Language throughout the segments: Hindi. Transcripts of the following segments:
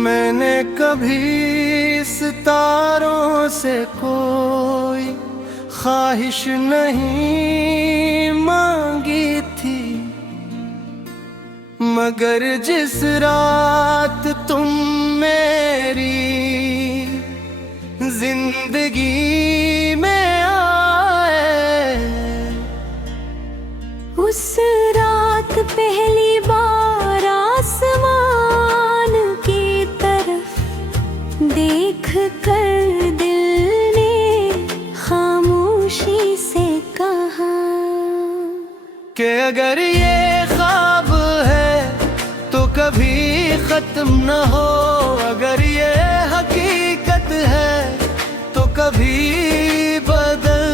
मैंने कभी सितारों से कोई ख्वाहिश नहीं मांगी थी, मगर जिस रात तुम मेरी जिंदगी में आए, उस रात पहली बार आसमान की तरफ देख कर दिल ने खामोशी से कहा कि अगर ये ख्वाब है तो कभी खत्म न हो, अगर ये हकीकत है तो कभी बदल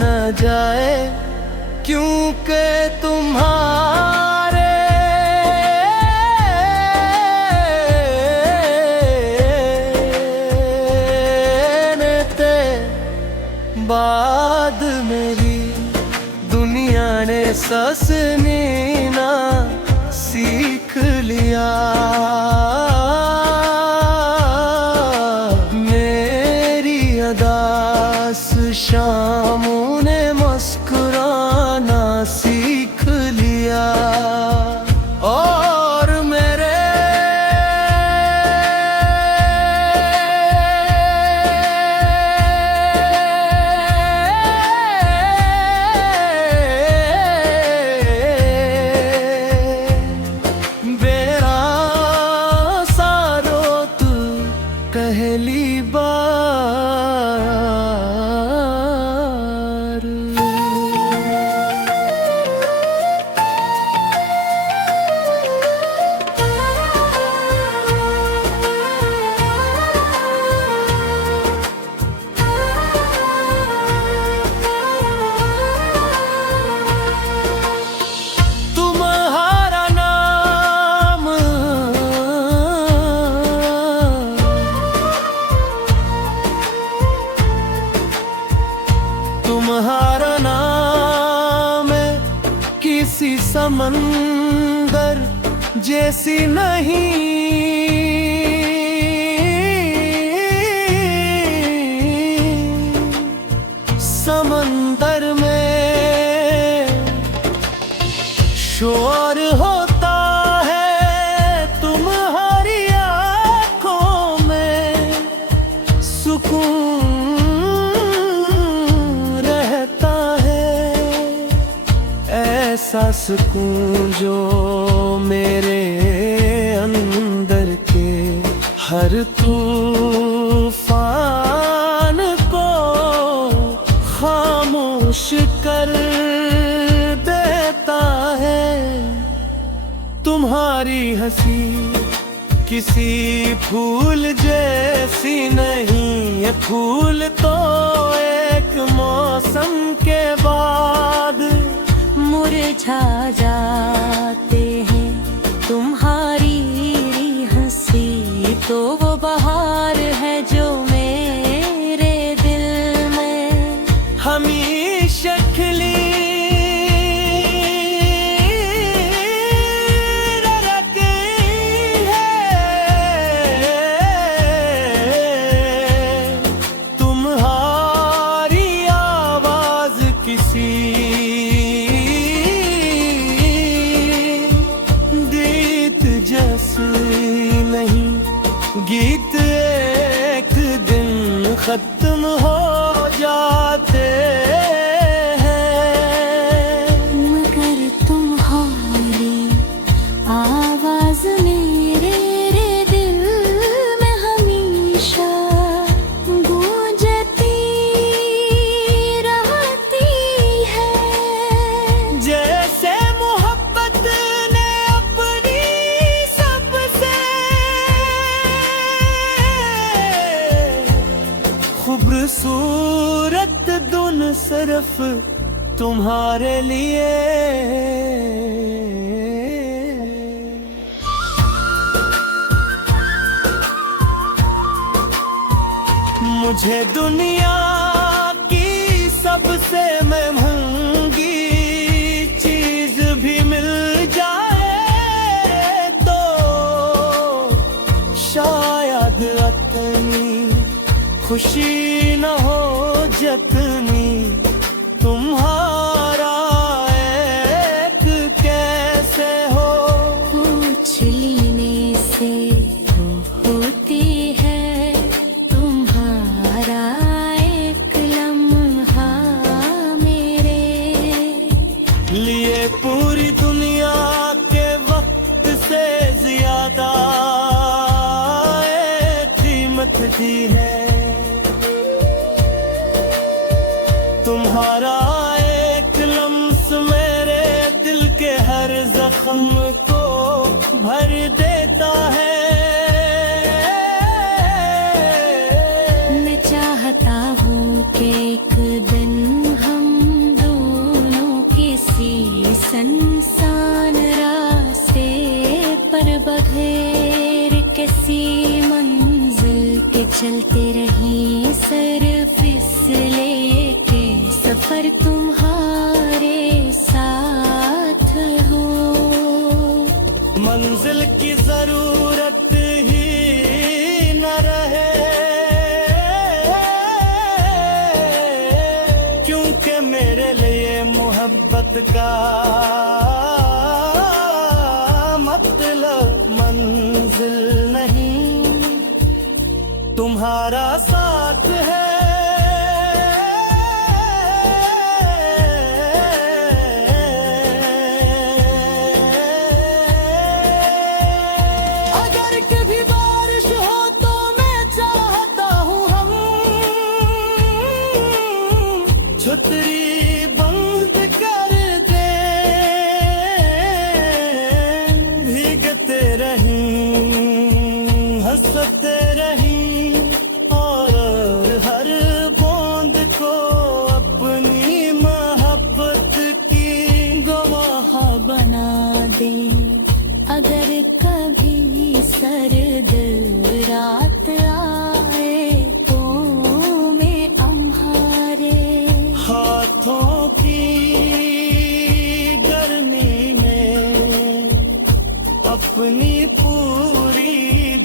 न जाए, क्योंकि तुम्हारे नेते बाद मेरी दुनिया ने ससनीना सीख लिया। मेरी अदास शामों ने मुस्कुराना सीख लिया, और मेरे पहली बार तुम्हारा नाम तुम्हारा नाम किसी समंदर जैसी नहीं, समंदर में शोर होता है, तुम्हारी आँखों में सुकून ऐसा सुकून जो मेरे अंदर के हर तूफान को खामोश कर देता है। तुम्हारी हंसी किसी फूल जैसी नहीं, ये फूल तो एक मौसम के बाद मुरझा जाते हैं। तुम्हारी हंसी तो वो बहार है जो मेरे दिल में हमेशा खिली है। तुम्हारी आवाज किसी नहीं, गीत एक दिन खत्म हो जाते हैं, मगर तुम्हारी आवाज मेरे दिल में हमेशा गूंजती रहती है। जैसे खूबसूरत धुन सिर्फ तुम्हारे लिए, मुझे दुनिया की सबसे महंगी चीज भी मिल जाए तो खुशी न हो जतनी तुम्हारा एक कैसे हो। पूछ लेने से वो होती है तुम्हारा एक लम्हा मेरे लिए पूरी दुनिया के वक्त से ज्यादा कीमत दी है। तुम्हारा एक लम्स मेरे दिल के हर जख्म को भर देता है। मैं चाहता हूँ कि एक दिन हम दोनों किसी सुनसान रास्ते पर बगैर किसी मंजिल के चलते रहें। सर फिसले के सफर तुम्हारे साथ हो। मंजिल की जरूरत ही न रहे, क्योंकि मेरे लिए मोहब्बत का मतलब मंजिल नहीं, तुम्हारा साथ है। अगर कभी बारिश हो तो मैं चाहता हूँ हम छतरी बंद कर दे, भीगते रहीं हंसते रहीं और हर बूंद को अपनी मोहब्बत की गवाह बना दे। अगर कभी सर्द रात आए तो मैं हमारे हाथों की गर्मी में अपनी पूरी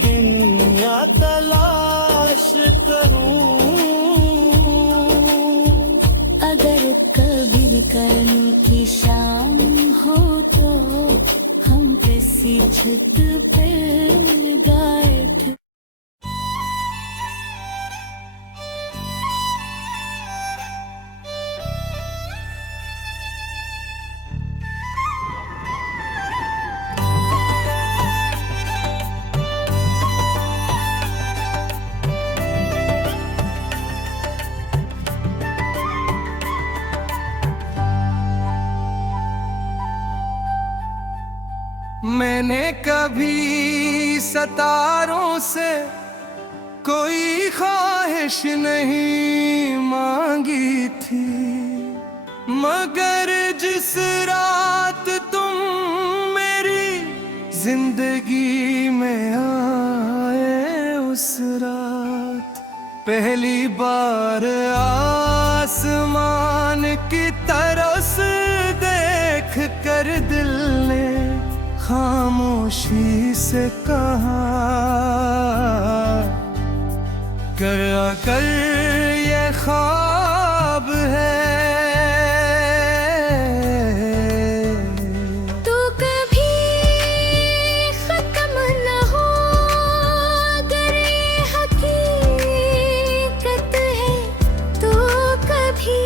दुनिया तलाश करूं। अगर कभी कर्म की शाम हो तो हम किसी छत पर गाए। मैंने कभी सितारों से कोई ख्वाहिश नहीं मांगी थी, मगर जिस रात तुम मेरी जिंदगी में आए उस रात पहली बार आसमान की तरस देख कर दिल ने खामोशी से कहा, कर ये ख्वाब है। तू कभी खत्म न हो, अगर ये हकीकत है तो कभी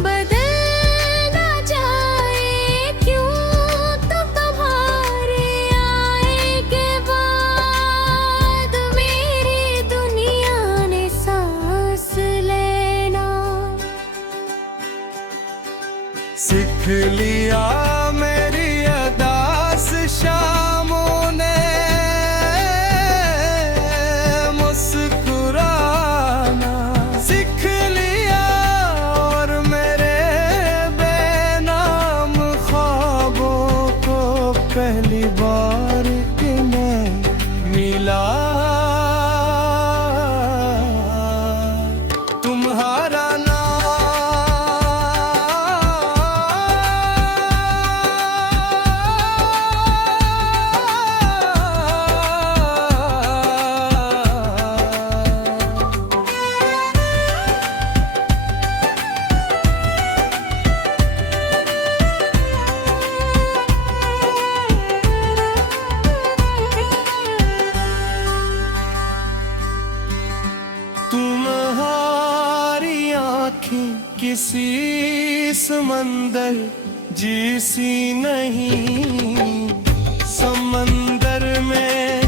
बदल न जाए, क्यों तो तुम्हारे आए के बाद मेरी दुनिया ने सांस किसी समंदर जैसी नहीं, समंदर में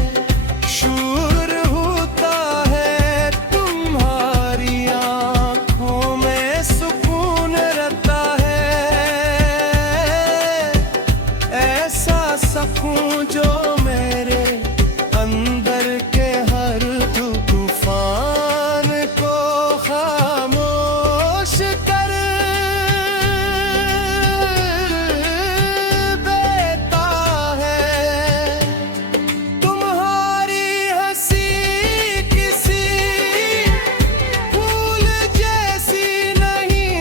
शूर होता है, तुम्हारी आंखों में सुकून रहता है, ऐसा सकून जो मेरे अंदर के हर तूफान को खामोश कर देता है। तुम्हारी हंसी किसी फूल जैसी नहीं,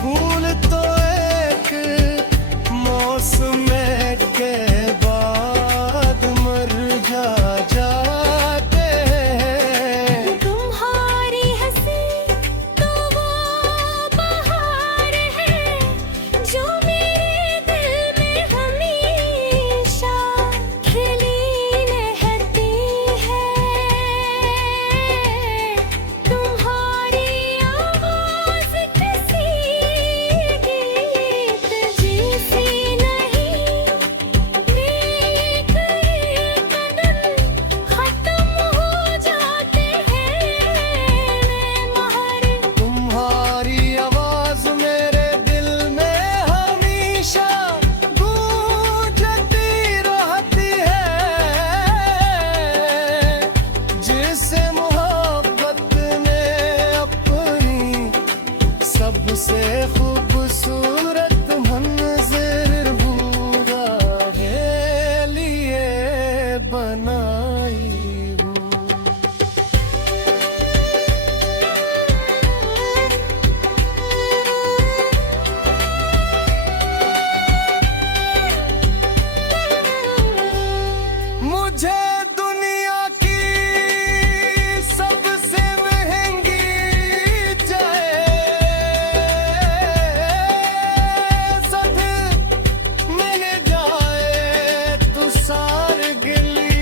फूल तो एक मौसम के बाद मर जाते हैं। तुम्हारी हंसी तो वो बहार है जो मेरे दिल में हमेशा खिली रहती है। तुम्हारी आवाज किसी गीत जैसी नहीं, एक एक कदम खत्म हो जाते हैं महर। तुम्हारी आवाज मेरे दिल में हमेशा गूंजती रहती है, जिसे मोहब्बत ने अपनी सबसे खूबसूरत मंज़िल पूरा के लिए बनाई हूँ। मुझे दुनिया की सबसे महंगी जायदाद मिल जाए तो सारी गिली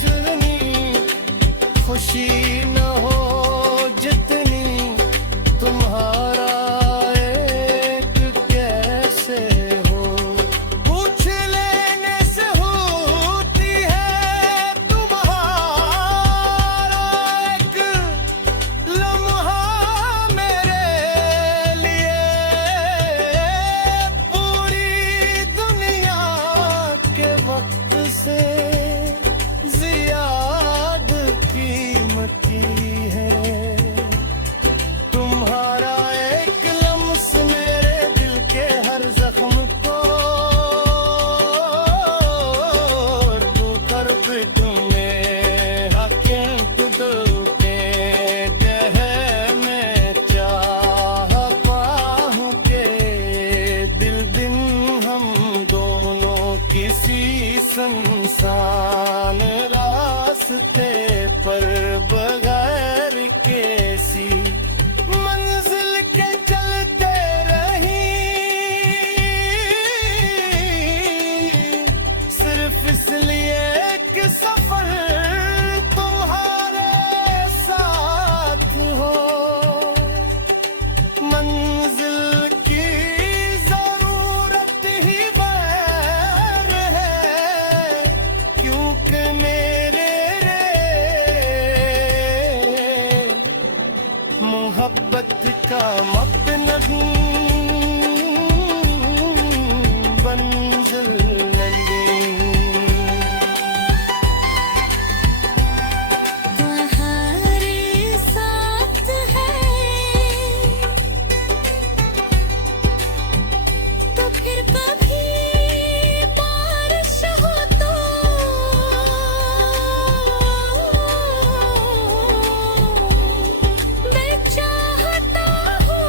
चुनी, खुशी न हो जितनी तुम्हारा एक कैसे हो। पूछ लेने से होती है तुम्हारा एक लम्हा मेरे लिए, पूरी दुनिया के वक्त से ज़्यादा कीमती है। तुम्हारा एक लम्स मेरे दिल के हर जख्म को तू कर भी तुम्हें हकीम तुझे जह मैं चाह पाऊं के दिल दिन हम दोनों किसी संसान रास्ते पर बगैर कैसी मंजिल के चलते रही, सिर्फ इसलिए कि सफर तुम्हारे साथ हो। मंजिल की जरूरत ही बैर है, क्योंकि मेरे मोहब्बत का मकसद मंजिल नहीं। तुम्हारे साथ है तो फिर कभी बारिश हो तो मैं चाहता हूँ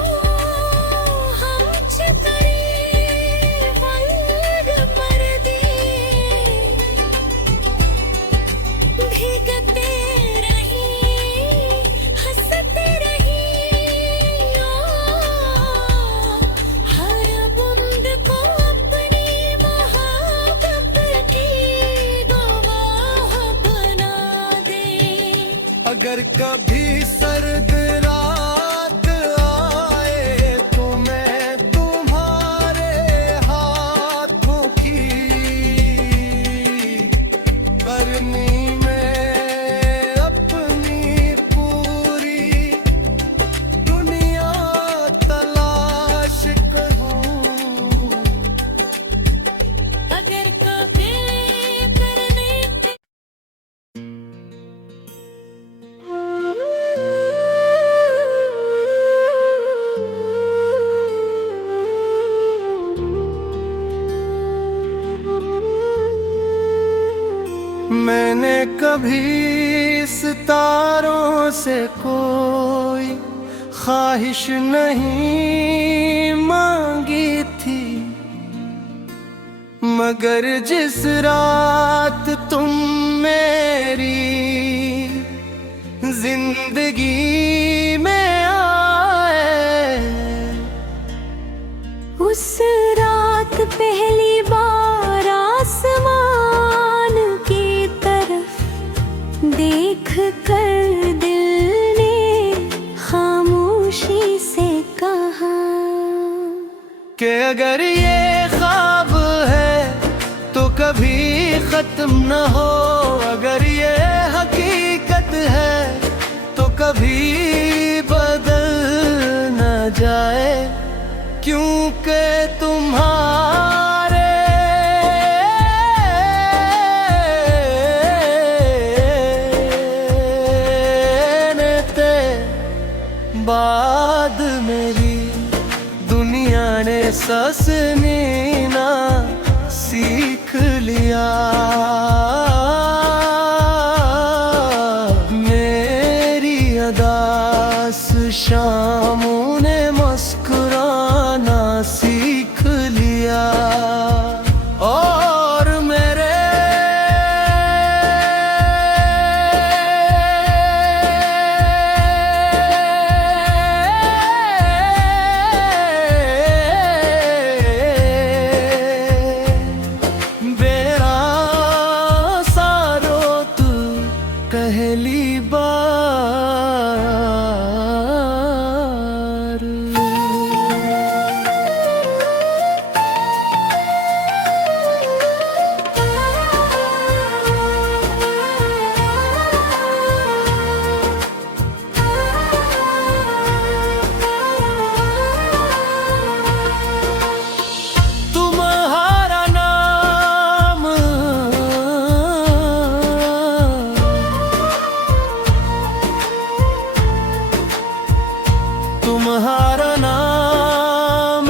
हम करीब मर दे, भीगते रही हंसते रही, हर बूंद को अपनी मोहब्बत की गवाह बना दे। अगर कभी सर्द रात बरनी में अपनी पूरी दुनिया तलाश करूं। अगर कभी करने मैंने कभी सितारों से कोई ख्वाहिश नहीं मांगी थी, मगर जिस रात तुम मेरी जिंदगी में आए, उस रात पहली बार आसमान की तरफ देख कर दिल ने खामोशी से कहा कि अगर ये ख्वाब है तो कभी खत्म न हो, अगर ये हकीकत है तो कभी बदल न जाए, क्योंकि तुम्हारे नेते बाद मेरी दुनिया ने ससनीना सीख लिया। मेरी अदास शामों ने मुस्कुराना सीख लिया, और मेरे बेरा सारो तू पहली बार। तुम्हारा नाम तुम्हारा नाम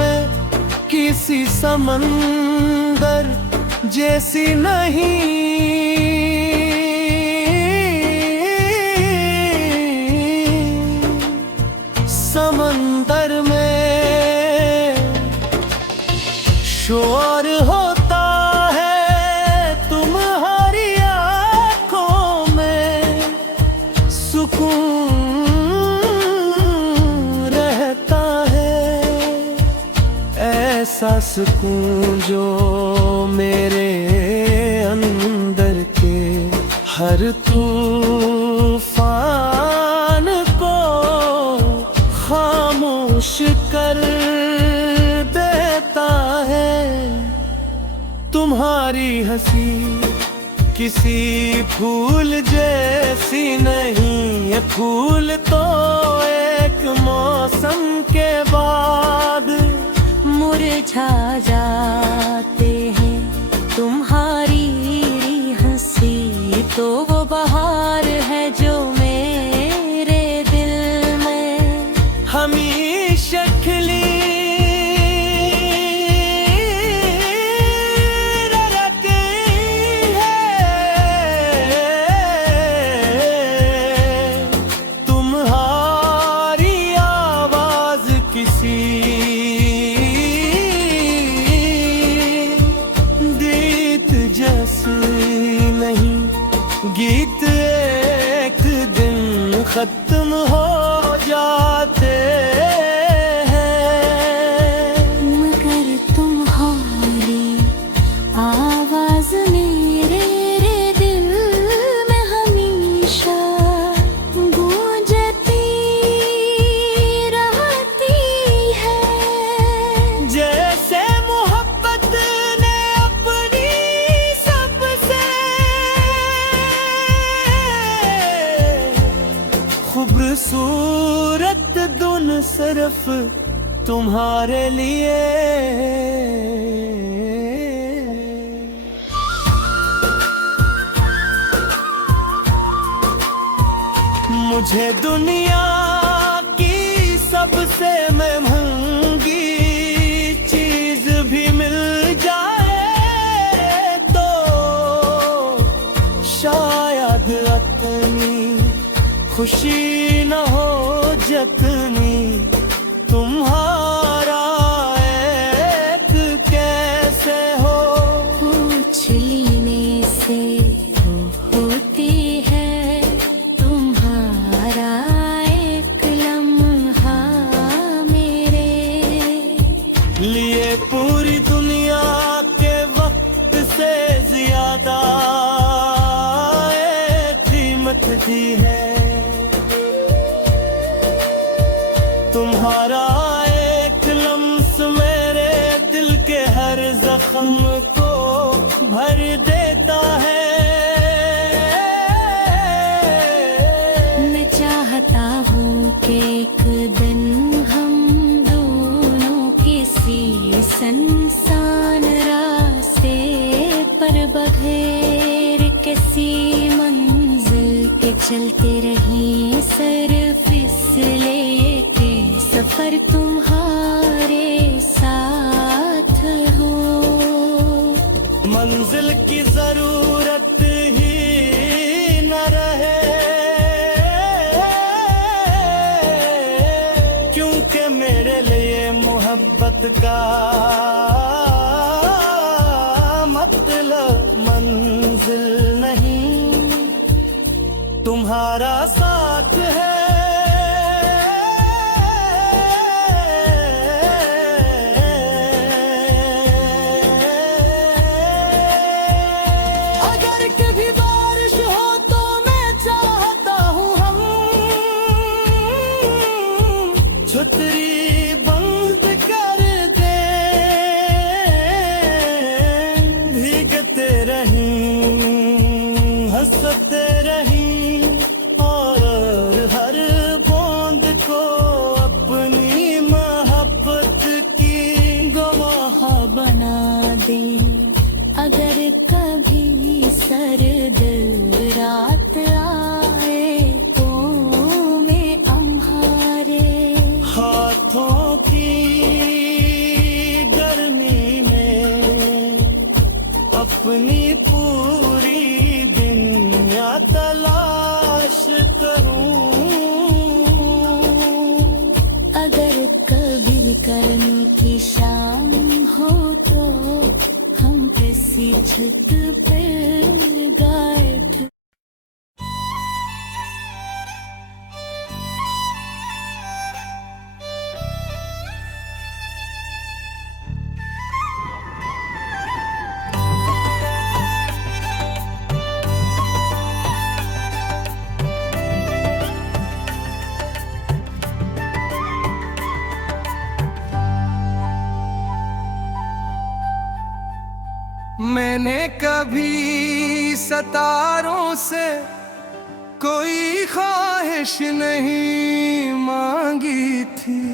किसी समंदर जैसी नहीं, समंदर में शोर होता है, तुम्हारी आँखों में सुकून रहता है, ऐसा सुकून जो मेरे अंदर के हर तूफान को खामोश कर देता है। तुम्हारी हंसी किसी फूल जैसी नहीं, ये फूल तो एक मौसम के बाद मुरझा जाते हैं, तुम्हारी हंसी तो वो बहार है जो मेरे दिल में हमेशा खिली रहती है। तुम्हारी आवाज किसी गीत जैसी नहीं, गीत एक दिन खत्म हो जाते हैं, मगर तुम्हारी आवाज मेरे दिल में हमेशा गूंजती रहती है। जैसे मोहब्बत ने अपनी सबसे खूबसूरत धुन सिर्फ तुम्हारे लिए। मुझे दुनिया की सबसे महंगी चीज भी मिल जाए तो शायद इतनी खुशी न हो जितनी तुम्हारा एक कैसे हो। पूछ लेने से होती है तुम्हारा एक लम्हा मेरे लिए पूरी दुनिया के वक्त से ज्यादा कीमत दी है। तुम्हारा एक लम्स मेरे दिल के हर जख्म को भर देता है। मैं चाहता हूँ कि एक दिन हम दोनों किसी सुनसान रास्ते पर बगैर किसी मंजिल के चलते रहें। सर फिसले के सफर तुम्हारे साथ हो। मंजिल की जरूरत ही न रहे क्योंकि मेरे लिए मोहब्बत का मतलब मंजिल नहीं तुम्हारा साथ है। अगर कभी बारिश हो तो मैं चाहता हूँ हम छतरी बंद कर दे। भीगते रहीं हंसते रहीं और हर बूंद को अपनी मोहब्बत की गवाह बना दे। अगर कभी सर्द रात आए तो मैं हमारे हाथों की गर्मी में अपनी पूरी दुनिया तलाश करूं। अगर कभी कर्म की शाम हो तो हम किसी छत पर गायब मैंने कभी सितारों से कोई ख्वाहिश नहीं मांगी थी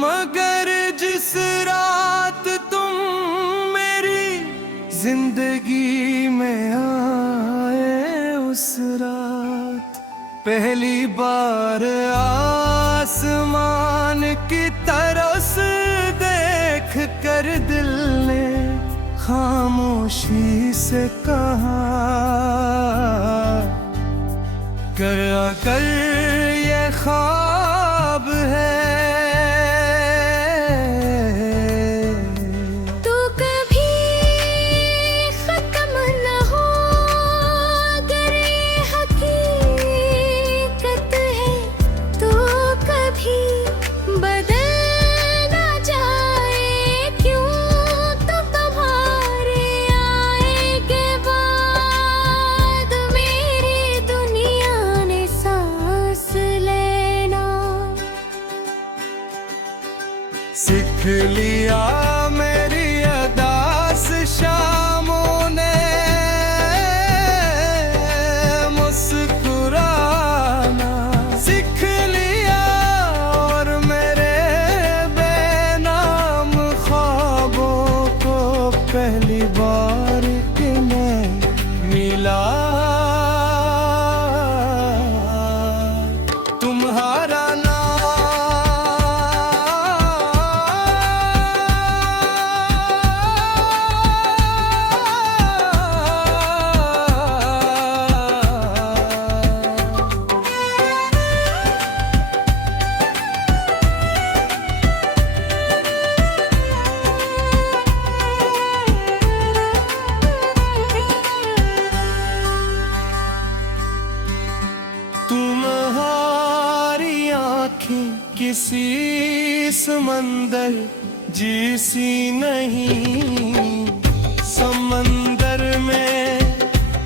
मगर जिस रात तुम मेरी जिंदगी में आए उस रात पहली बार आसमान की तरस देख कर दिल ने खामोशी से कहा अगर ये ख्वाब है तो कभी खत्म न हो। अगर ये हकीकत है तो कभी बदल ना जाए। क्यों तो तुम्हारे आए के बाद मेरी दुनिया ने सांस लेना सीख लिया मेरी अदास शामों ने मुस्कुराना। किसी समंदर जैसी नहीं, समंदर में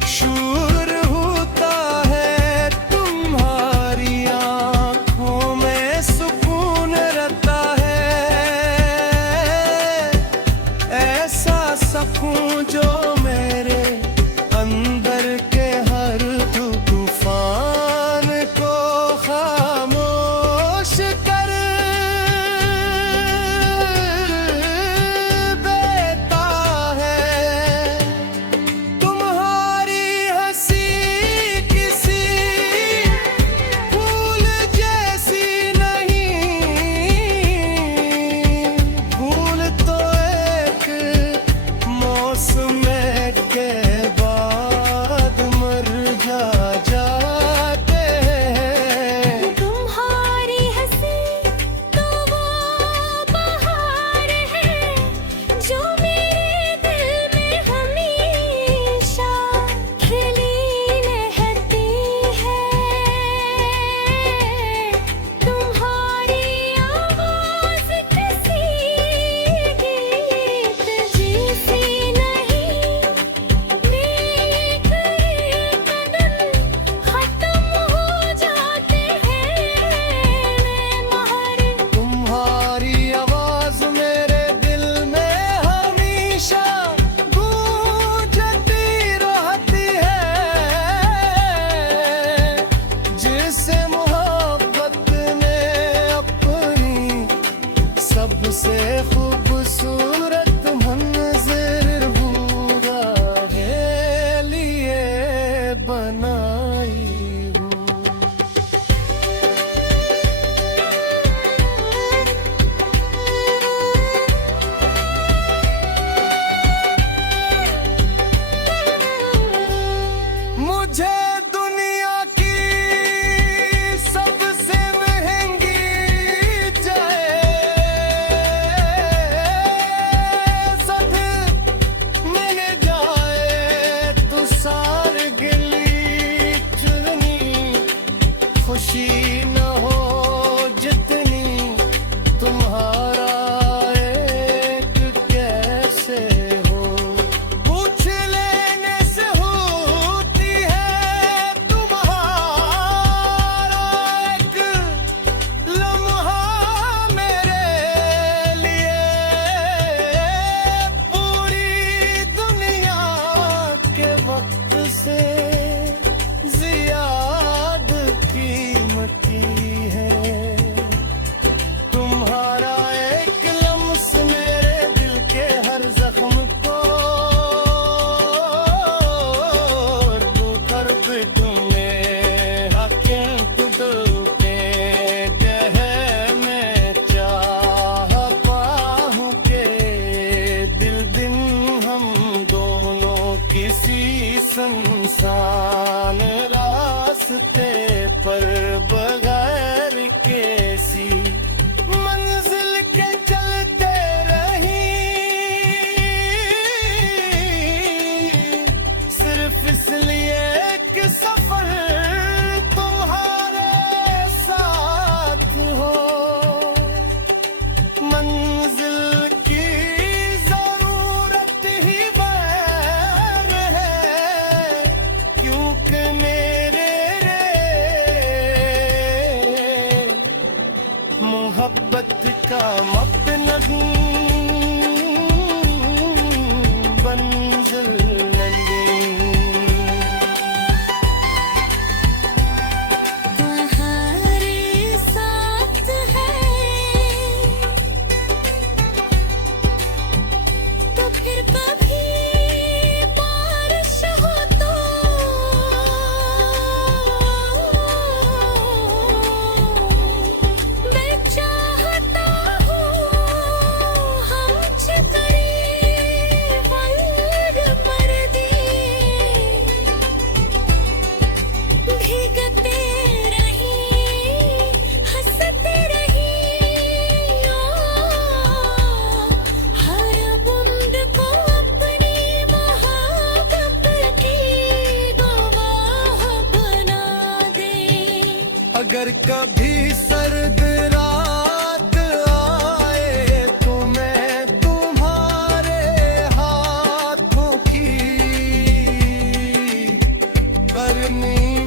शूर होता है, तुम्हारी आंखों में सुकून रहता है, ऐसा सकून जो मेरे अंदर के हर तूफान को खामोश कर देता है। तुम्हारी हंसी किसी फूल जैसी नहीं, फूल तो एक मौसम के बाद मर जाते हैं। तुम्हारी हंसी तो वो बहार है जो मेरे दिल में हमेशा खिली रहती है। तुम्हारी आवाज़ किसी गीत जैसी नहीं, एक एक दिन खत्म हो जाते हैं महर। तुम्हारी आवाज मेरे दिल में हमेशा गूंजती रहती है, जिसे मोहब्बत ने अपनी सबसे खूबसूरत मंज़िल हुआ है लिए बनाई हूँ। मुझे दुनिया की सबसे महंगी जायदाद मिल जाए तो सारी गिली चुनी, खुशी न हो जितनी तुम्हारा एक कैसे हो। पूछ लेने से होती है तुम्हारा एक लम्हा मेरे लिए, पूरी दुनिया के वक्त से ज़्यादा कीमती है। तुम्हारा एक लम्स मेरे दिल के हर जख्म को कर दे। तुम्हें I can't do है मैं चाह पाऊं के दिल दिन हम दोनों किसी सुनसान रास्ते पर बगैर किसी मंजिल के चलते रही, सिर्फ इसलिए कि सफर तुम्हारे साथ हो। मंजिल की जरूरत ही बैर है, क्योंकि मेरे मोहब्बत का मपनग मंजिल नहीं। तुम्हारे साथ है तो फिर कभी बारिश हो तो मैं चाहता हूँ हम करीब मर दी, भीगते रही हंसते रही, हर बूंद को अपनी मोहब्बत की गवाह बना दे। अगर कभी सर्द रात हर नींद